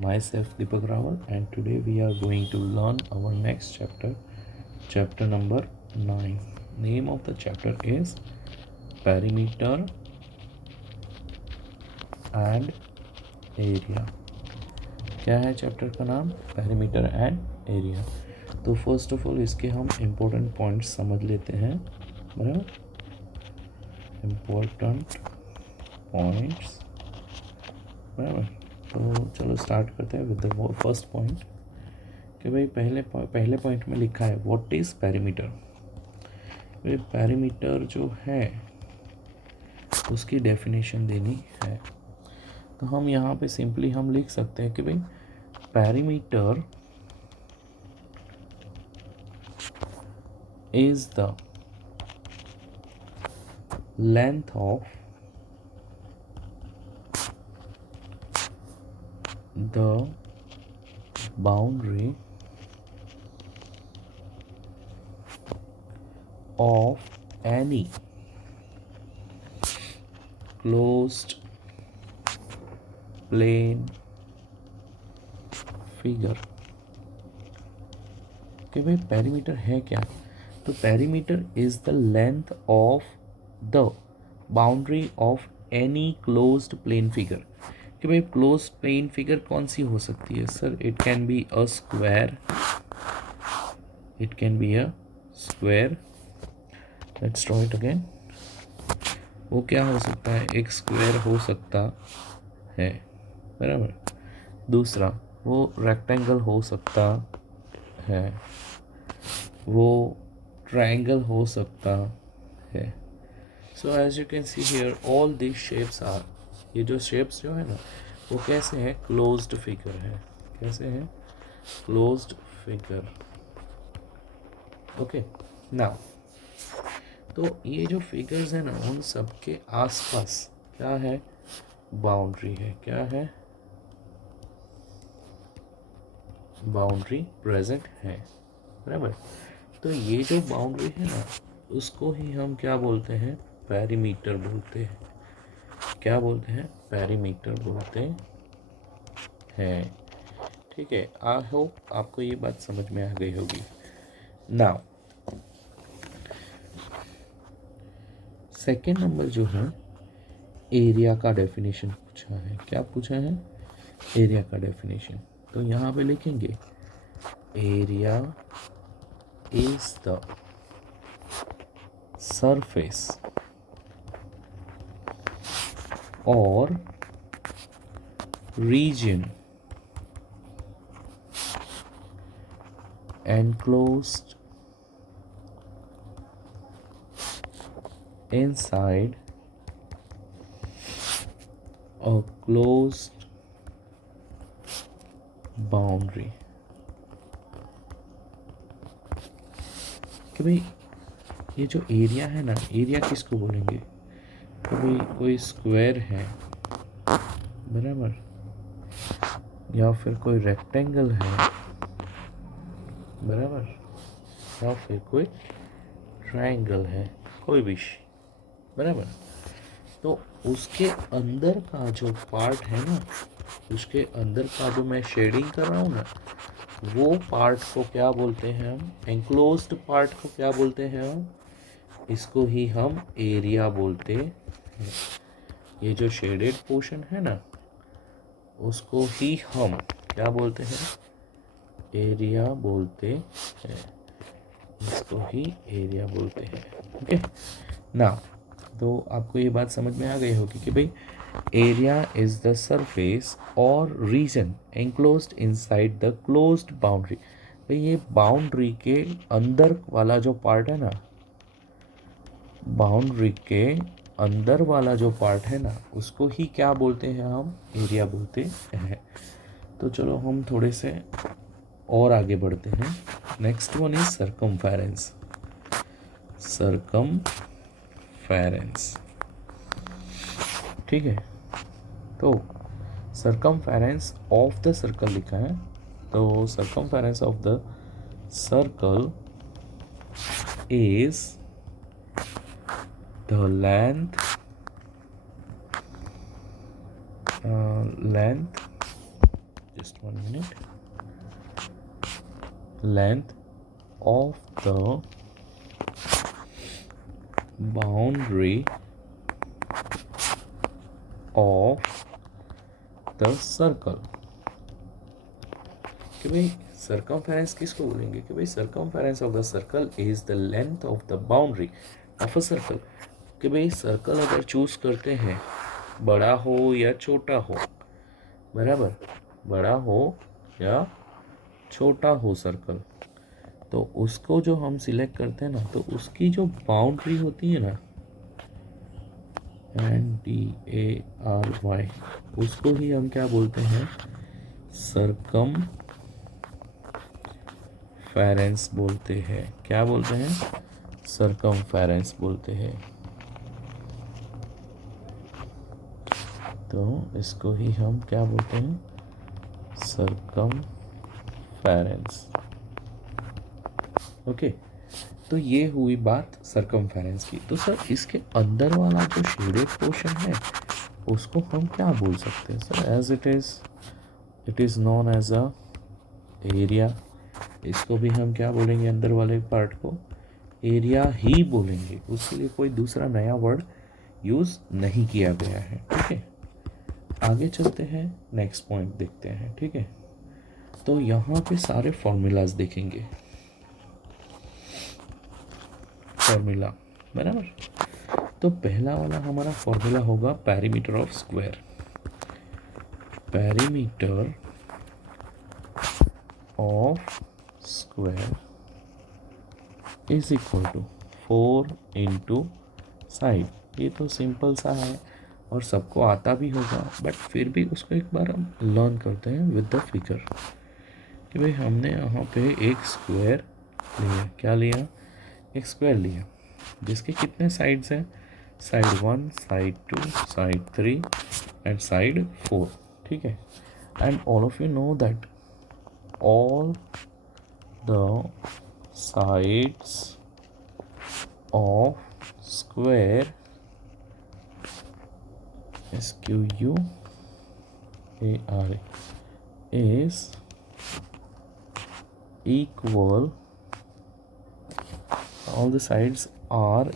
myself Deepak Rawal, and today we are going to learn our next chapter, chapter number 9. Name of the chapter is Perimeter and Area. क्या है chapter का नाम? Perimeter and area. तो first of all इसके हम important points समझ लेते हैं, बराबर. इम्पोर्टेंट पॉइंट्स, बराबर. तो चलो स्टार्ट करते हैं विद द फर्स्ट पॉइंट कि भाई पहले पॉइंट में लिखा है व्हाट इज़ पेरीमीटर. भाई पेरीमीटर जो है उसकी डेफिनेशन देनी है. तो हम यहाँ पे सिंपली हम लिख सकते हैं कि भाई perimeter is the length of the boundary of any closed plane figure. कि भाई पेरीमीटर है क्या? तो perimeter is the length of the boundary of any closed plane figure. कि भाई क्लोज प्लेन फिगर कौन सी हो सकती है sir? It can be a square, it can be a square. Let's draw it again. वो क्या हो सकता है? एक स्क्वायर हो सकता है, बराबर. दूसरा वो रेक्टेंगल हो सकता है, वो ट्रायंगल हो सकता है. So as you can see here all this shapes are, ये जो शेप्स जो है ना वो कैसे हैं? क्लोज्ड फिगर है. कैसे हैं? Closed figure. ओके. नाउ तो ये जो फिगर्स है ना उन सब के आसपास क्या है? बाउंड्री है. क्या है? बाउंड्री प्रेजेंट है, बराबर. तो ये जो बाउंड्री है ना उसको ही हम क्या बोलते हैं? पेरीमीटर बोलते हैं. क्या बोलते हैं? पेरीमीटर बोलते हैं. ठीक है. आई होप आपको ये बात समझ में आ गई होगी. नाउ सेकेंड नंबर जो है एरिया का डेफिनेशन पूछा है. क्या पूछा है? एरिया का डेफिनेशन. तो यहाँ पे लिखेंगे area is the surface or region enclosed inside a closed boundary. कि भाई ये जो एरिया है ना, एरिया किसको बोलेंगे? तो भाई कोई स्क्वायर है, बराबर, या फिर कोई रेक्टेंगल है, बराबर, या फिर कोई ट्रायंगल है, कोई भी, बराबर. तो उसके अंदर का जो पार्ट है ना, उसके अंदर का जो मैं शेडिंग कर रहा हूँ ना, वो पार्ट को क्या बोलते हैं हम? एंक्लोज्ड पार्ट को क्या बोलते हैं हम? इसको ही हम एरिया बोलते हैं. ये जो शेडेड पोर्शन है ना उसको ही हम क्या बोलते हैं? एरिया बोलते हैं. इसको ही एरिया बोलते हैं. ओके. ना तो आपको ये बात समझ में आ गई होगी कि भाई area is the surface or region enclosed inside the closed boundary. भाई ये बाउंड्री के अंदर वाला जो पार्ट है ना, बाउंड्री के अंदर वाला जो पार्ट है ना उसको ही क्या बोलते हैं हम? एरिया बोलते हैं. तो चलो हम थोड़े से और आगे बढ़ते हैं. Next one is circumference. Circumference, ठीक है. तो सरकमफेरेंस ऑफ द सर्कल लिखा है. तो circumference of the circle is the length just 1 minute. Length of the boundary of the circle. कि भाई सर्कमफेरेंस किसको बोलेंगे कि भाई circumference of the circle is the length of the boundary of a circle. कि भाई सर्कल अगर choose करते हैं बड़ा हो या छोटा हो, बराबर, बड़ा हो या छोटा हो सर्कल, तो उसको जो हम सिलेक्ट करते हैं ना, तो उसकी जो बाउंड्री होती है ना, NDARY, उसको ही हम क्या बोलते हैं, सर्कमफेरेंस बोलते हैं. क्या बोलते हैं, सर्कमफेरेंस बोलते हैं. तो इसको ही हम क्या बोलते हैं, सर्कमफेरेंस. ओके, तो ये हुई बात सर्कमफेरेंस की. तो सर इसके अंदर वाला जो शेडेड पोर्शन है उसको हम क्या बोल सकते हैं sir, as it is known as a area. इसको भी हम क्या बोलेंगे, अंदर वाले पार्ट को एरिया ही बोलेंगे. उसके लिए कोई दूसरा नया वर्ड यूज़ नहीं किया गया है. ठीक है, आगे चलते हैं, नेक्स्ट पॉइंट देखते हैं. ठीक है, तो यहाँ पे सारे फॉर्मूलाज देखेंगे. फॉर्मूला, बराबर. तो पहला वाला हमारा फॉर्मूला होगा perimeter of square. Perimeter of square is equal to 4 into side. ये तो सिंपल सा है और सबको आता भी होगा, बट फिर भी उसको एक बार हम लर्न करते हैं विद द फिगर. कि भाई हमने यहाँ पे एक स्क्वायर लिया. क्या लिया, एक स्क्वायर लिया जिसके कितने साइड्स हैं, side 1, side 2, side 3 and side 4. ठीक है, and all of you know that all the sides of square SQUARE is equal. All the sides are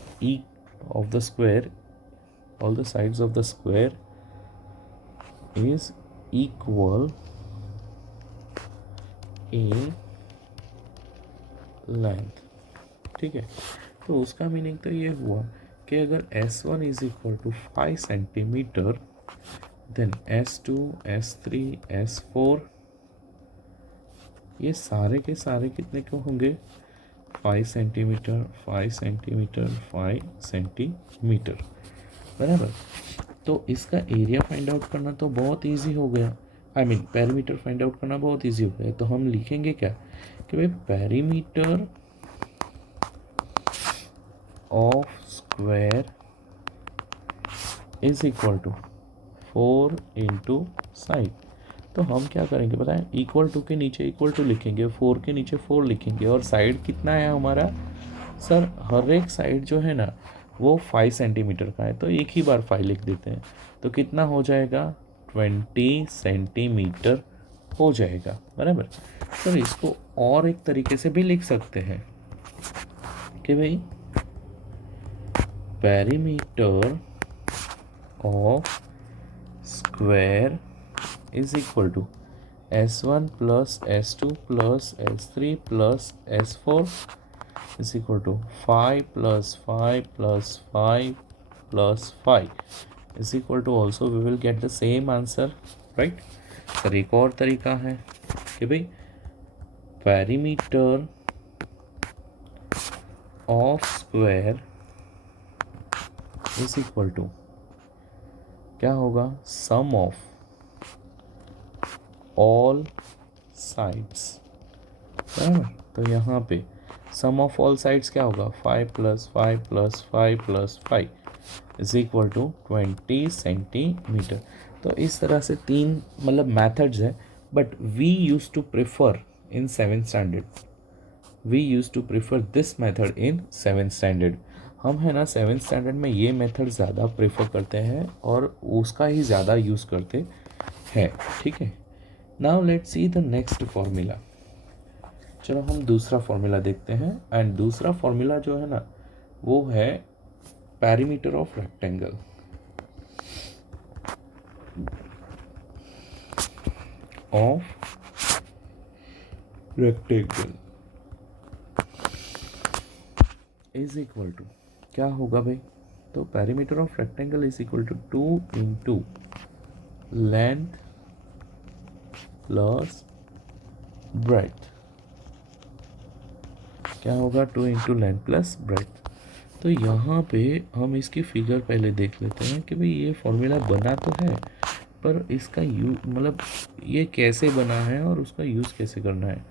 of the square. All the sides of the square is equal in length. ठीक है, तो उसका meaning तो ये हुआ कि अगर S1 is equal to 5 centimetre, then S2, S3, S4 ये सारे के सारे कितने के होंगे, 5 सेंटीमीटर, 5 सेंटीमीटर, 5 सेंटीमीटर, बराबर. तो इसका एरिया फाइंड आउट करना तो बहुत इजी हो गया. पेरीमीटर फाइंड आउट करना बहुत इजी हो गया. तो हम लिखेंगे क्या कि भाई perimeter of square is equal to 4 into side. तो हम क्या करेंगे बताएं, इक्वल टू के नीचे इक्वल टू लिखेंगे, 4 के नीचे 4 लिखेंगे, और साइड कितना है हमारा सर, हर एक साइड जो है ना वो 5 सेंटीमीटर का है, तो एक ही बार 5 लिख देते हैं. तो कितना हो जाएगा, 20 सेंटीमीटर हो जाएगा, बराबर. सर इसको और एक तरीके से भी लिख सकते हैं कि भाई perimeter of square is equal to S1 plus S2 plus S3 plus S4 is equal to 5 plus 5 plus 5 plus 5 is equal to, also we will get the same answer, right. Sir एक और तरीका है कि भाई perimeter of square is equal to क्या होगा, सम of all sides, बराबर. तो यहाँ पे सम ऑफ ऑल साइड्स क्या होगा, 5 plus 5 plus 5 plus 5 is equal to 20 centimetre. तो इस तरह से 3 मतलब मैथड्स है, but we use to prefer in 7th standard, we use to prefer this method in 7th standard. हम है ना 7th स्टैंडर्ड में ये मेथड ज़्यादा प्रेफर करते हैं और उसका ही ज़्यादा यूज़ करते हैं. ठीक है, now let's see the next formula. चलो हम दूसरा फॉर्मूला देखते हैं। एंड दूसरा फॉर्मूला जो है ना वो है perimeter of rectangle. Is equal to क्या होगा भाई? तो perimeter of rectangle is equal to 2 into length plus breadth. क्या होगा? 2 इंटू लेंथ प्लस ब्रेथ। तो यहाँ पे हम इसकी फिगर पहले देख लेते हैं कि भाई ये फॉर्मूला बना तो है, पर इसका मतलब ये कैसे बना है और उसका यूज़ कैसे करना है।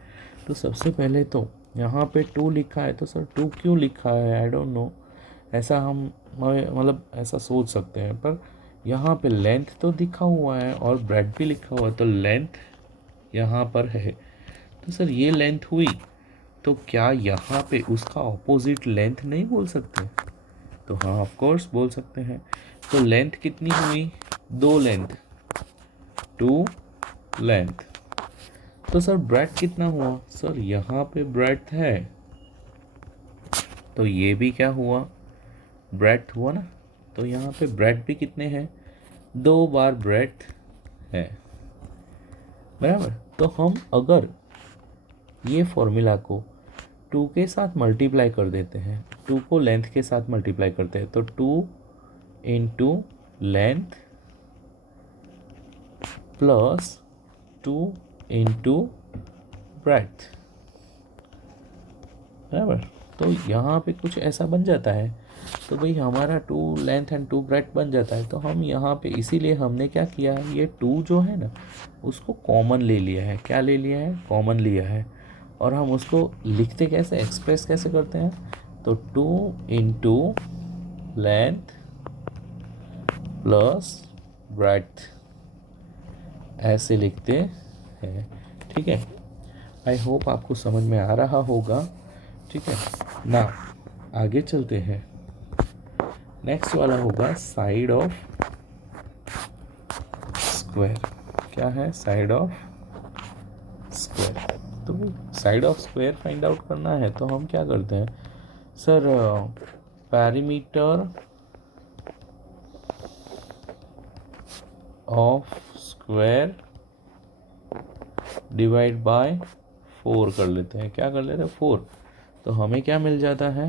तो सबसे पहले तो यहाँ पे 2 लिखा है, तो सर 2 क्यों लिखा है? I don't know. ऐसा हम मतलब ऐसा सोच सकते हैं, पर यहाँ पे लेंथ तो दिखा हुआ है और ब्रेथ भी लिखा हुआ है, तो लेंथ यहाँ पर है। तो सर ये लेंथ हुई, तो क्या यहाँ पे उसका ऑपोजिट लेंथ नहीं बोल सकते? तो हाँ, ऑफ कोर्स बोल सकते हैं। तो लेंथ कितनी हुई? 2 लेंथ, 2 लेंथ। तो सर ब्रेथ कितना हुआ? सर यहाँ पे ब्रेथ है, तो ये भी क्या हुआ? ब्रेथ हुआ ना। तो यहाँ पे ब्रेथ भी कितने हैं? 2 बार ब्रेथ है, बराबर। तो हम अगर ये फॉर्मूला को 2 के साथ मल्टीप्लाई कर देते हैं, 2 को लेंथ के साथ मल्टीप्लाई करते हैं, तो 2 into length plus 2 into breadth, बराबर। तो यहाँ पे कुछ ऐसा बन जाता है। तो भाई हमारा 2 लेंथ एंड 2 ब्रेथ बन जाता है। तो हम यहाँ पे इसीलिए हमने क्या किया, ये 2 जो है ना उसको कॉमन ले लिया है। क्या ले लिया है? कॉमन लिया है। और हम उसको लिखते कैसे, एक्सप्रेस कैसे करते हैं? तो 2 इंटू लेंथ प्लस ब्रेथ ऐसे लिखते हैं। ठीक है, आई होप आपको समझ में आ रहा होगा। ठीक है ना, आगे चलते हैं। नेक्स्ट वाला होगा साइड ऑफ स्क्वायर। क्या है? Side of square. तो side of square find out करना है, तो हम क्या करते हैं? Sir perimeter of square divide by 4 कर लेते हैं। क्या कर लेते हैं? 4। तो हमें क्या मिल जाता है?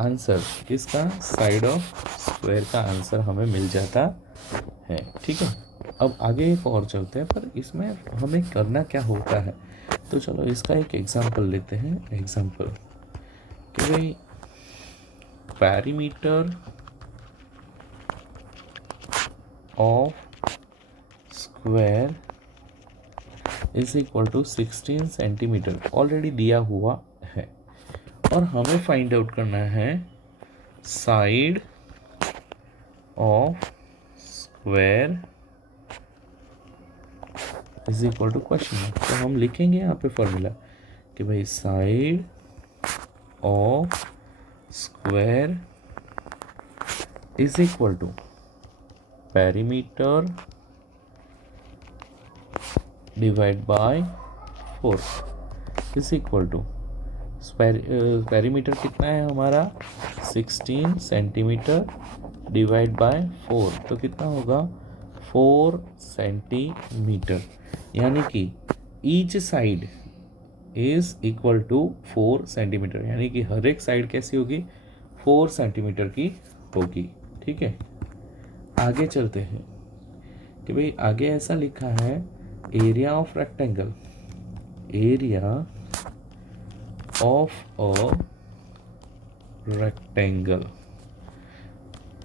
आंसर किसका? साइड ऑफ स्क्वायर का आंसर हमें मिल जाता है। ठीक है, अब आगे एक और चलते हैं, पर इसमें हमें करना क्या होता है। तो चलो इसका एक एग्जांपल लेते हैं। एग्जांपल कि भाई perimeter of square is equal to 16 centimetre already दिया हुआ है, और हमें फाइंड आउट करना है side of square is equal to question mark. तो हम लिखेंगे यहाँ पे फॉर्मूला कि भाई side of square is equal to perimeter divide by 4 is equal to perimeter कितना है हमारा? 16 सेंटीमीटर डिवाइड बाय 4, तो कितना होगा? 4 सेंटीमीटर। यानी कि each side is equal to 4 centimetre, यानी कि हर एक साइड कैसी होगी? 4 सेंटीमीटर की होगी। ठीक है, आगे चलते हैं कि भाई आगे ऐसा लिखा है area of rectangle. Area of a rectangle,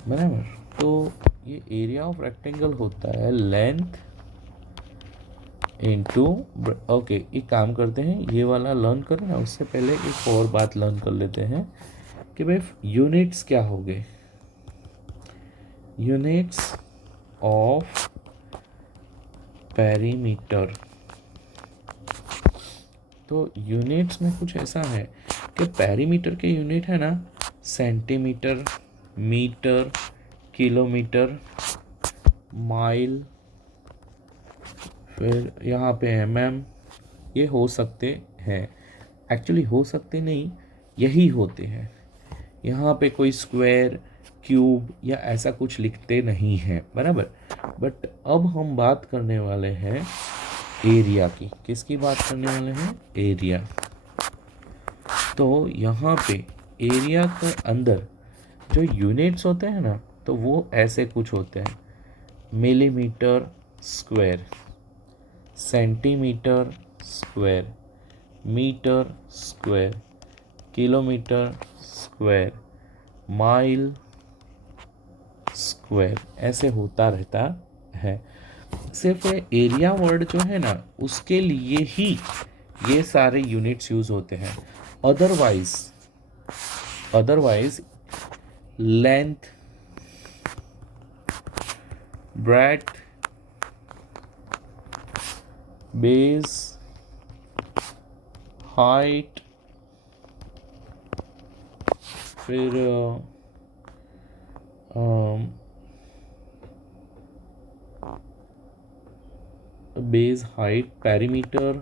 बराबर। तो ये एरिया ऑफ रेक्टेंगल होता है लेंथ इंटू, ओके एक काम करते हैं, ये वाला लर्न करें ना, उससे पहले एक और बात लर्न कर लेते हैं कि भाई यूनिट्स क्या हो गए। Units of perimeter. तो यूनिट्स में कुछ ऐसा है कि पेरीमीटर के यूनिट है ना सेंटीमीटर, मीटर, किलोमीटर, माइल, फिर यहाँ पे mm, ये हो सकते हैं, एक्चुअली हो सकते नहीं, यही होते हैं। यहाँ पे कोई स्क्वायर, क्यूब या ऐसा कुछ लिखते नहीं हैं, बराबर। बट अब हम बात करने वाले हैं एरिया की। किसकी बात करने वाले हैं? एरिया। तो यहाँ पे एरिया के अंदर जो यूनिट्स होते हैं ना, तो वो ऐसे कुछ होते हैं। Millimetre square, centimetre square, metre square, kilometre square, mile square, ऐसे होता रहता है। सिर्फ एरिया वर्ड जो है ना, उसके लिए ही ये सारे यूनिट्स यूज होते हैं। Otherwise length, breadth, base, height, फिर बेस, हाइट, पेरीमीटर,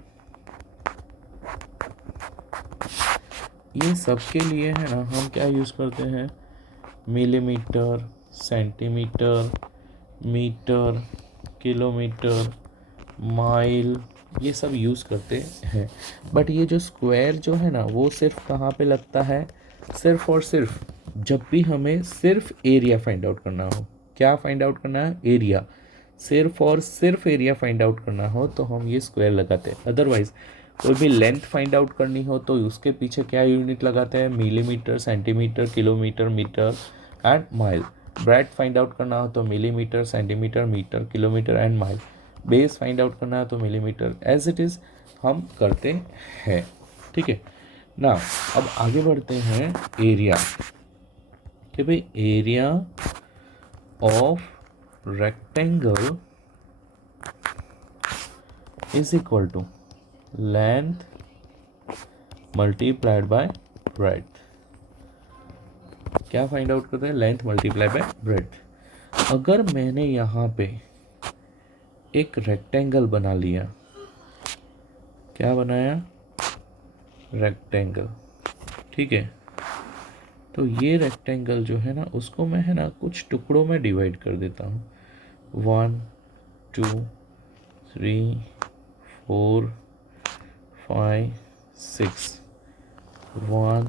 ये सब के लिए है ना हम क्या यूज़ करते हैं? Millimetre, centimetre, metre, kilometre, mile, ये सब यूज़ करते हैं। बट ये जो स्क्वायर जो है ना, वो सिर्फ कहाँ पे लगता है? सिर्फ और सिर्फ जब भी हमें सिर्फ एरिया फाइंड आउट करना हो। क्या फाइंड आउट करना है? एरिया। सिर्फ और सिर्फ एरिया फाइंड आउट करना हो तो हम ये स्क्वायर लगाते हैं। अदरवाइज कोई भी लेंथ फाइंड आउट करनी हो तो उसके पीछे क्या यूनिट लगाते हैं? Millimetre, centimetre, kilometre, metre and mile. Breadth find out करना हो तो millimetre, centimetre, metre, kilometre and mile. Base find out करना है तो मिलीमीटर। एज इट इज़ हम करते हैं, ठीक है ना। अब आगे बढ़ते हैं एरिया, कि भाई area of rectangle is equal to length multiplied by breadth. क्या फाइंड आउट करते हैं? Length multiply by breadth. अगर मैंने यहाँ पे एक रेक्टेंगल बना लिया, क्या बनाया? रेक्टेंगल, ठीक है। तो ये रेक्टेंगल जो है ना, उसको मैं है ना कुछ टुकड़ों में डिवाइड कर देता हूँ। 1 2 3 4 5 6, 1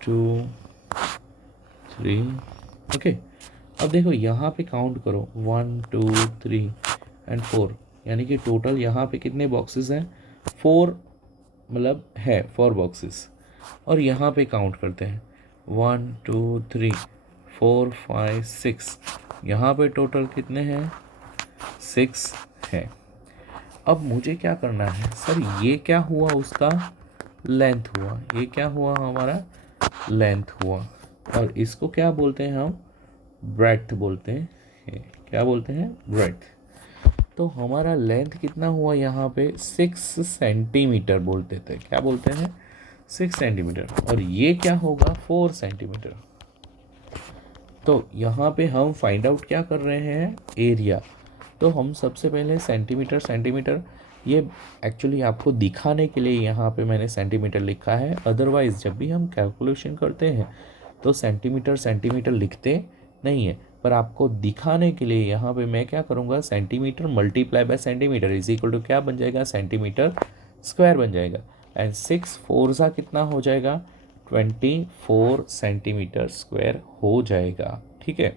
2 3, ओके। अब देखो यहाँ पे काउंट करो, 1 2 3 एंड 4, यानी कि टोटल यहाँ पे कितने बॉक्सेस हैं? 4, मतलब है 4 बॉक्सेस। और यहाँ पे काउंट करते हैं 1 2 3 4 5 6, यहाँ पे टोटल कितने हैं? 6 है। अब मुझे क्या करना है? सर ये क्या हुआ? उसका लेंथ हुआ। ये क्या हुआ? हमारा लेंथ हुआ। और इसको क्या बोलते हैं हम? ब्रेड्थ बोलते हैं। क्या बोलते हैं? ब्रेड्थ। तो हमारा लेंथ कितना हुआ यहाँ पे? 6 सेंटीमीटर बोलते थे। क्या बोलते हैं? 6 सेंटीमीटर। और ये क्या होगा? 4 सेंटीमीटर। तो यहाँ पे हम फाइंड आउट क्या कर रहे हैं? एरिया। तो हम सबसे पहले सेंटीमीटर, ये एक्चुअली आपको दिखाने के लिए यहाँ पे मैंने सेंटीमीटर लिखा है। अदरवाइज़ जब भी हम कैलकुलेशन करते हैं तो सेंटीमीटर लिखते नहीं है, पर आपको दिखाने के लिए यहाँ पे मैं क्या करूँगा? Centimetre multiply by centimetre is equal to क्या बन जाएगा? सेंटीमीटर स्क्वायर बन जाएगा। एंड 6 4 सा कितना हो जाएगा? 24 सेंटीमीटर स्क्वायर हो जाएगा, ठीक है।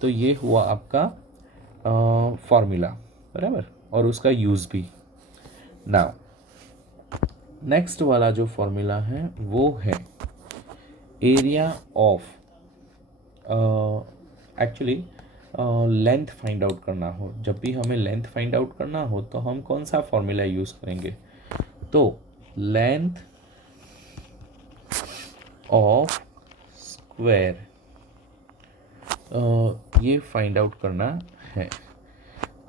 तो ये हुआ आपका फॉर्मूला, बराबर, और उसका यूज़ भी। नाउ नेक्स्ट वाला जो फॉर्मूला है वो है area of, actually length find out करना हो। जब भी हमें लेंथ फाइंड आउट करना हो तो हम कौन सा फॉर्मूला यूज़ करेंगे? तो लेंथ ऑफ स्क्वायर, ये फाइंड आउट करना है।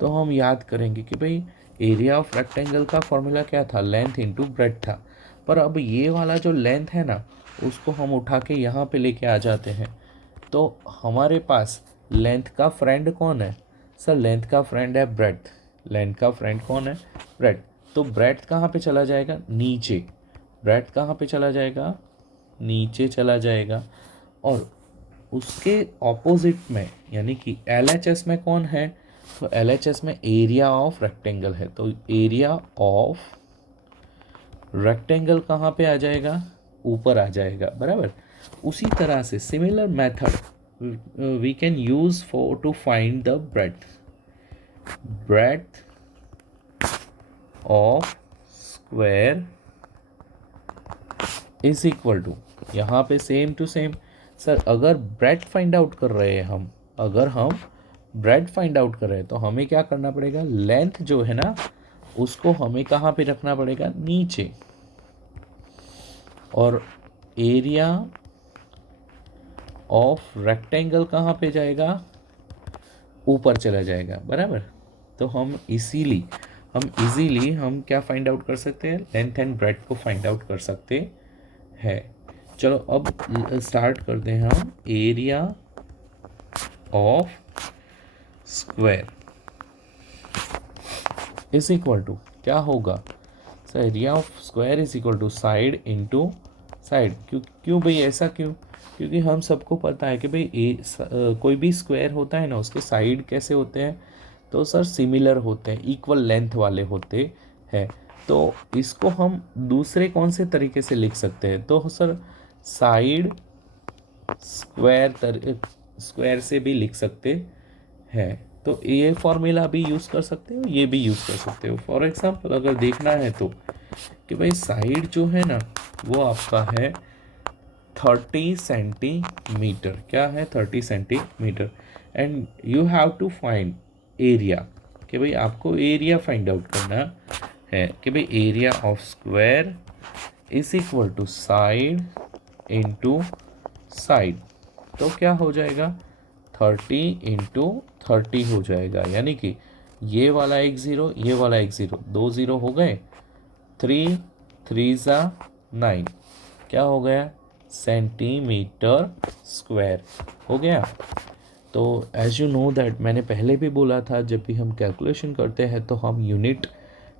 तो हम याद करेंगे कि भाई एरिया ऑफ रेक्टेंगल का फॉर्मूला क्या था? लेंथ इनटू ब्रेड्थ था। पर अब ये वाला जो लेंथ है ना, उसको हम उठा के यहाँ पे लेके आ जाते हैं। तो हमारे पास लेंथ का फ्रेंड कौन है? सर लेंथ का फ्रेंड है ब्रेड्थ। लेंथ का फ्रेंड कौन है? ब्रेथ। तो ब्रेथ कहाँ पे चला जाएगा? नीचे। ब्रेथ कहाँ पे चला जाएगा? नीचे चला जाएगा। और उसके ऑपोजिट में यानी कि LHS में कौन है? तो LHS में एरिया ऑफ रेक्टेंगल है, तो एरिया ऑफ रेक्टेंगल कहाँ पे आ जाएगा? ऊपर आ जाएगा, बराबर। उसी तरह से similar method we can use for to find the breadth of square is equal to, यहाँ पे सेम टू सेम। सर अगर ब्रेथ फाइंड आउट कर रहे हैं हम, अगर हम ब्रेथ फाइंड आउट कर रहे हैं तो हमें क्या करना पड़ेगा? लेंथ जो है ना उसको हमें कहाँ पे रखना पड़ेगा? नीचे। और एरिया ऑफ रेक्टेंगल कहाँ पे जाएगा? ऊपर चला जाएगा, बराबर। तो हम इजीली हम क्या फाइंड आउट कर सकते हैं? लेंथ एंड ब्रेथ को फाइंड आउट कर सकते हैं। चलो अब स्टार्ट करते हैं हम। Area of square is equal to क्या होगा? Sir area of square is equal to side into side. क्यों भाई, ऐसा क्यों? क्योंकि हम सबको पता है कि भाई कोई भी स्क्वायर होता है ना उसके साइड कैसे होते हैं? तो सर सिमिलर होते हैं, इक्वल लेंथ वाले होते हैं। तो इसको हम दूसरे कौन से तरीके से लिख सकते हैं? तो सर साइड स्क्वायर से भी लिख सकते हैं। तो ये फॉर्मूला भी यूज़ कर सकते हो, ये भी यूज़ कर सकते हो। फॉर एग्जांपल अगर देखना है तो कि भाई साइड जो है ना वो आपका है 30 सेंटीमीटर। क्या है? 30 centimetre. And you have to find area, कि भाई आपको एरिया फाइंड आउट करना है कि भाई area of square is equal to side into side. तो क्या हो जाएगा? 30 इंटू 30 हो जाएगा, यानी कि ये वाला एक ज़ीरो, ये वाला एक ज़ीरो, 2 ज़ीरो हो गए। 3 3 ज़ा 9, क्या हो गया? सेंटीमीटर स्क्वायर हो गया। तो एज यू नो दैट मैंने पहले भी बोला था, जब भी हम कैलकुलेशन करते हैं तो हम यूनिट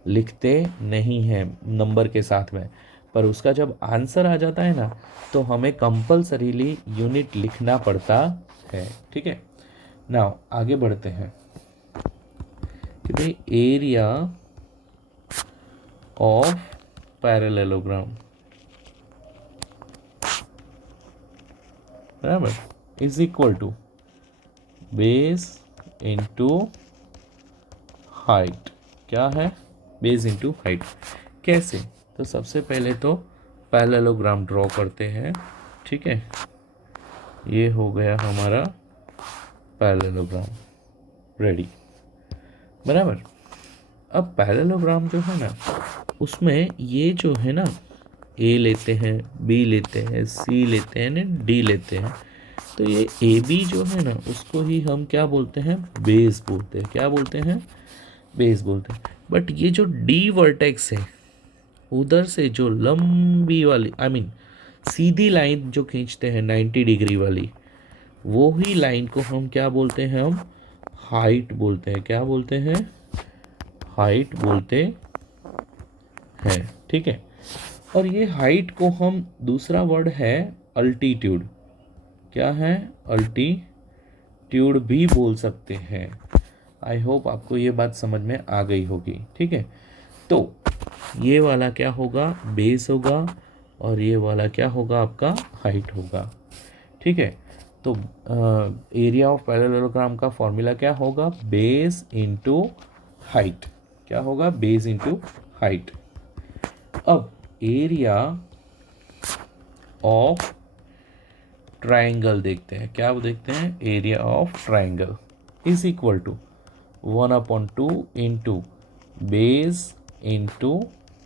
लिखते नहीं हैं नंबर के साथ में, पर उसका जब आंसर आ जाता है ना तो हमें कंपल्सरीली यूनिट लिखना पड़ता है। ठीक है, नाउ आगे बढ़ते हैं कि भाई एरिया ऑफ पैरेललोग्राम बराबर is equal to base into height. क्या है? Base into height. कैसे? तो सबसे पहले तो पैरेललोग्राम ड्रॉ करते हैं। ठीक है, ये हो गया हमारा पैरेललोग्राम रेडी, बराबर। अब पैरेललोग्राम जो है ना उसमें ये जो है ना ए लेते हैं, बी लेते हैं, सी लेते हैं, डी लेते हैं। तो ये ए बी जो है ना उसको ही हम क्या बोलते हैं? बेस बोलते हैं। क्या बोलते हैं? बेस बोलते हैं। बट ये जो डी वर्टेक्स है उधर से जो लंबी वाली सीधी लाइन जो खींचते हैं 90 डिग्री वाली, वो ही लाइन को हम क्या बोलते हैं? हम हाइट बोलते हैं। क्या बोलते हैं? हाइट बोलते हैं। ठीक है, और ये हाइट को हम दूसरा वर्ड है अल्टीट्यूड। क्या है? अल्टीट्यूड भी बोल सकते हैं। आई होप आपको ये बात समझ में आ गई होगी। ठीक है, तो ये वाला क्या होगा? बेस होगा, और ये वाला क्या होगा? आपका हाइट होगा। ठीक है, तो एरिया ऑफ पैरेललोग्राम का फॉर्मूला क्या होगा? Base into height. क्या होगा? Base into height. अब एरिया ऑफ ट्राइंगल देखते हैं। क्या वो देखते हैं? Area of triangle is equal to 1/2 into base into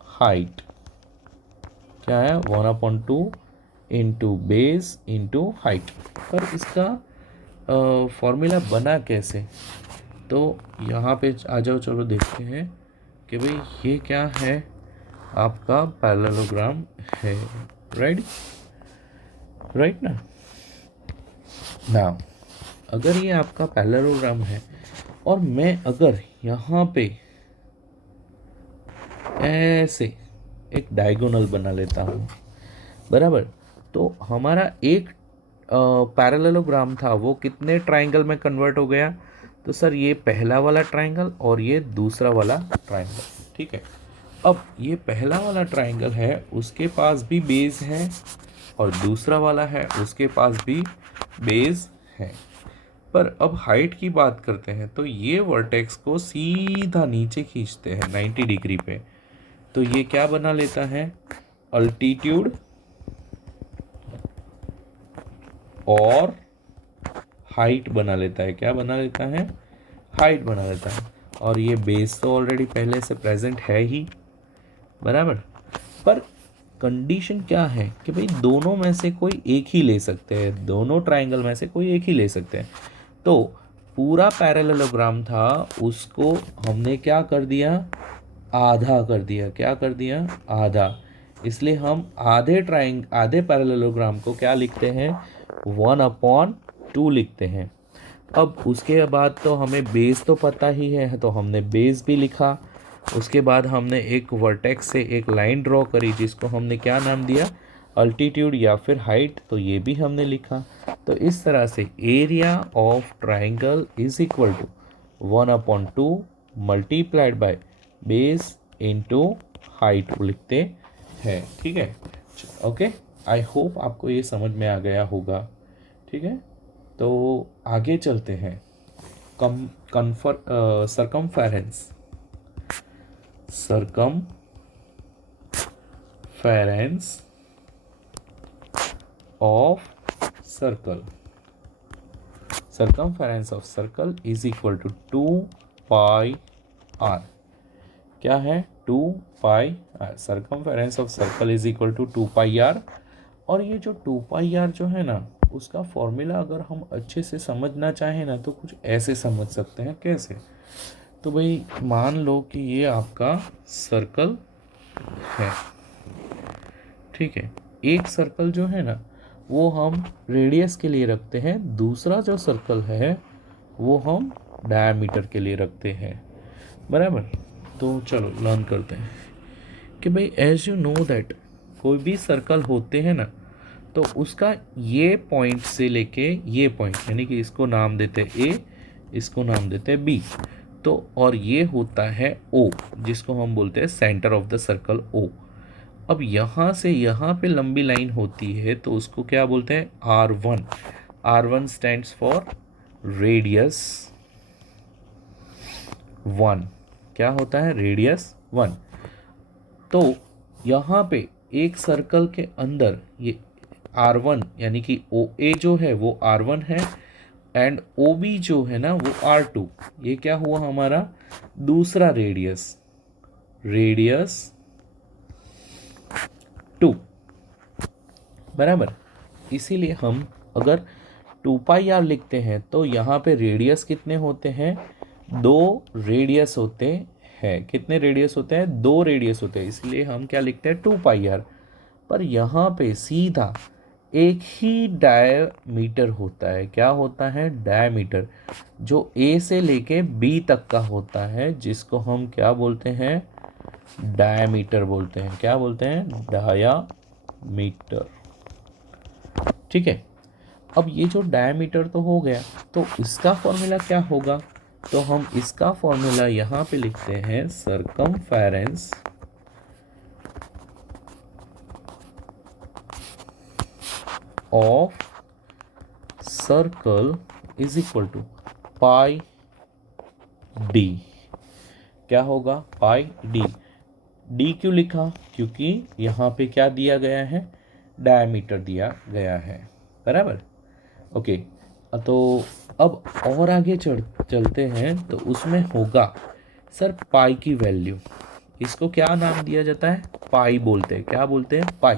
height. क्या है? 1/2 इंटू बेस इंटू हाइट। पर इसका फॉर्मूला बना कैसे? तो यहाँ पे आ जाओ, चलो देखते हैं कि भाई ये क्या है? आपका पैरेललोग्राम है। राइट ना अगर ये आपका पैरेललोग्राम है और मैं अगर यहाँ पे ऐसे एक डायगोनल बना लेता हूँ, बराबर। तो हमारा एक पैरेललोग्राम था वो कितने ट्राइंगल में कन्वर्ट हो गया? तो सर ये पहला वाला ट्राइंगल और ये दूसरा वाला ट्राइंगल, ठीक है। अब ये पहला वाला ट्राइंगल है उसके पास भी बेस है और दूसरा वाला है उसके पास भी बेस है। पर अब हाइट की बात करते हैं तो ये वर्टेक्स को सीधा नीचे खींचते हैं 90 डिग्री पे। तो ये क्या बना लेता है? अल्टीट्यूड और हाइट बना लेता है। क्या बना लेता है? हाइट बना लेता है। और ये बेस तो ऑलरेडी पहले से प्रेजेंट है ही, बराबर। पर कंडीशन क्या है कि भाई दोनों में से कोई एक ही ले सकते हैं, दोनों ट्राइंगल में से कोई एक ही ले सकते हैं। तो पूरा पैरेललोग्राम था उसको हमने क्या कर दिया? आधा कर दिया। क्या कर दिया? आधा। इसलिए हम आधे पैरेललोग्राम को क्या लिखते हैं? 1/2 लिखते हैं। अब उसके बाद तो हमें बेस तो पता ही है तो हमने बेस भी लिखा। उसके बाद हमने एक वर्टेक्स से एक लाइन ड्रॉ करी जिसको हमने क्या नाम दिया? अल्टीट्यूड या फिर हाइट, तो ये भी हमने लिखा। तो इस तरह से area of triangle is equal to 1/2 multiplied by base into height लिखते हैं, ठीक है। ओके, आई होप आपको ये समझ में आ गया होगा, ठीक है। तो आगे चलते हैं। Circumference of circle. Circumference of circle is equal to 2πr। क्या है? 2πr। Circumference of circle is equal to 2πr। और ये जो 2πr जो है ना उसका फॉर्मूला अगर हम अच्छे से समझना चाहें ना तो कुछ ऐसे समझ सकते हैं। कैसे? तो भाई मान लो कि ये आपका सर्कल है, ठीक है। एक सर्कल जो है ना वो हम रेडियस के लिए रखते हैं, दूसरा जो सर्कल है वो हम डायमीटर के लिए रखते हैं, बराबर। तो चलो लर्न करते हैं कि भाई एज यू नो दैट कोई भी सर्कल होते हैं ना तो उसका ये पॉइंट से लेके ये पॉइंट यानी कि इसको नाम देते हैं ए, इसको नाम देते हैं बी। तो और ये होता है ओ जिसको हम बोलते हैं centre of the circle O. अब यहाँ से यहाँ पे लंबी लाइन होती है तो उसको क्या बोलते हैं? R1। R1 stands for radius 1। क्या होता है? रेडियस 1। तो यहाँ पे एक सर्कल के अंदर ये R1 यानी कि OA जो है वो R1 है एंड OB जो है ना वो R2। ये क्या हुआ हमारा? दूसरा रेडियस 2, बराबर। इसीलिए हम अगर 2πr लिखते हैं तो यहाँ पे रेडियस कितने होते हैं? 2 रेडियस होते हैं। कितने रेडियस होते हैं? 2 रेडियस होते हैं। इसलिए हम क्या लिखते हैं? 2πr। पर यहाँ पे सीधा एक ही डायमीटर होता है। क्या होता है? डायमीटर, जो ए से लेके बी तक का होता है जिसको हम क्या बोलते हैं? डायमीटर बोलते हैं। क्या बोलते हैं? डायामीटर, ठीक है। अब ये जो डायमीटर तो हो गया तो इसका फॉर्मूला क्या होगा? तो हम इसका फॉर्मूला यहाँ पे लिखते हैं circumference of circle is equal to pi D. क्या होगा? पाई डी। डी क्यों लिखा? क्योंकि यहाँ पे क्या दिया गया है? डायमीटर दिया गया है, बराबर। ओके, तो अब और आगे चलते हैं तो उसमें होगा सर पाई की वैल्यू। इसको क्या नाम दिया जाता है? पाई बोलते हैं। क्या बोलते हैं? पाई।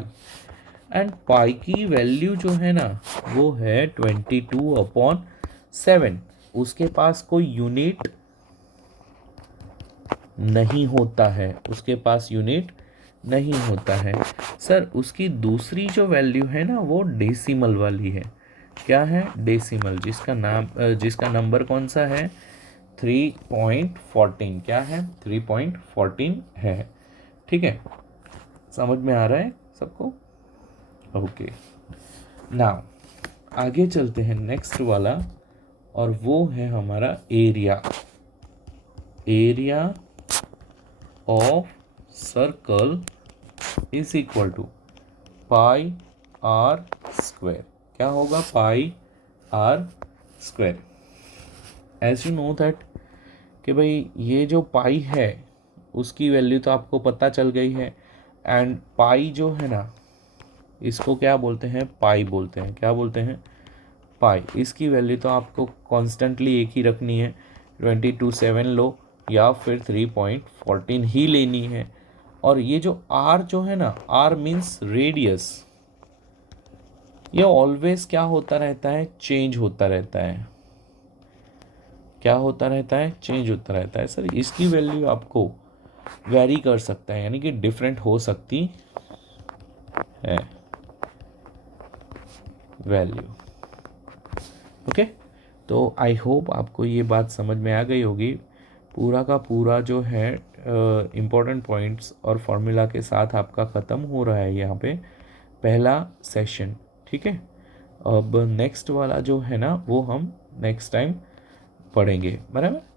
एंड पाई की वैल्यू जो है ना वो है 22/7। उसके पास कोई यूनिट नहीं होता है, उसके पास यूनिट नहीं होता है। सर उसकी दूसरी जो वैल्यू है ना वो डेसिमल वाली है। क्या है? डेसिमल, जिसका नंबर कौन सा है? 3.14। क्या है? 3.14 है। ठीक है, समझ में आ रहा है सबको? ओके, नाउ आगे चलते हैं नेक्स्ट वाला, और वो है हमारा area. Area of circle is equal to pi r square. क्या होगा? Pi r square. As you know that कि भाई ये जो पाई है उसकी वैल्यू तो आपको पता चल गई है, एंड पाई जो है ना, इसको क्या बोलते हैं? पाई बोलते हैं। क्या बोलते हैं? पाई। इसकी वैल्यू तो आपको कॉन्स्टेंटली एक ही रखनी है, 22.7 लो या फिर 3.14 ही लेनी है। और ये जो आर जो है ना, आर मीन्स रेडियस, ये ऑलवेज क्या होता रहता है? चेंज होता रहता है। क्या होता रहता है? चेंज होता रहता है। सर इसकी वैल्यू आपको वेरी कर सकता है, यानी कि डिफरेंट हो सकती है वैल्यू। ओके, तो आई होप आपको ये बात समझ में आ गई होगी। पूरा का पूरा जो है इम्पोर्टेंट पॉइंट्स और फॉर्मूला के साथ आपका ख़त्म हो रहा है यहाँ पे पहला सेशन। ठीक है, अब नेक्स्ट वाला जो है ना वो हम नेक्स्ट टाइम पढ़ेंगे, बराबर।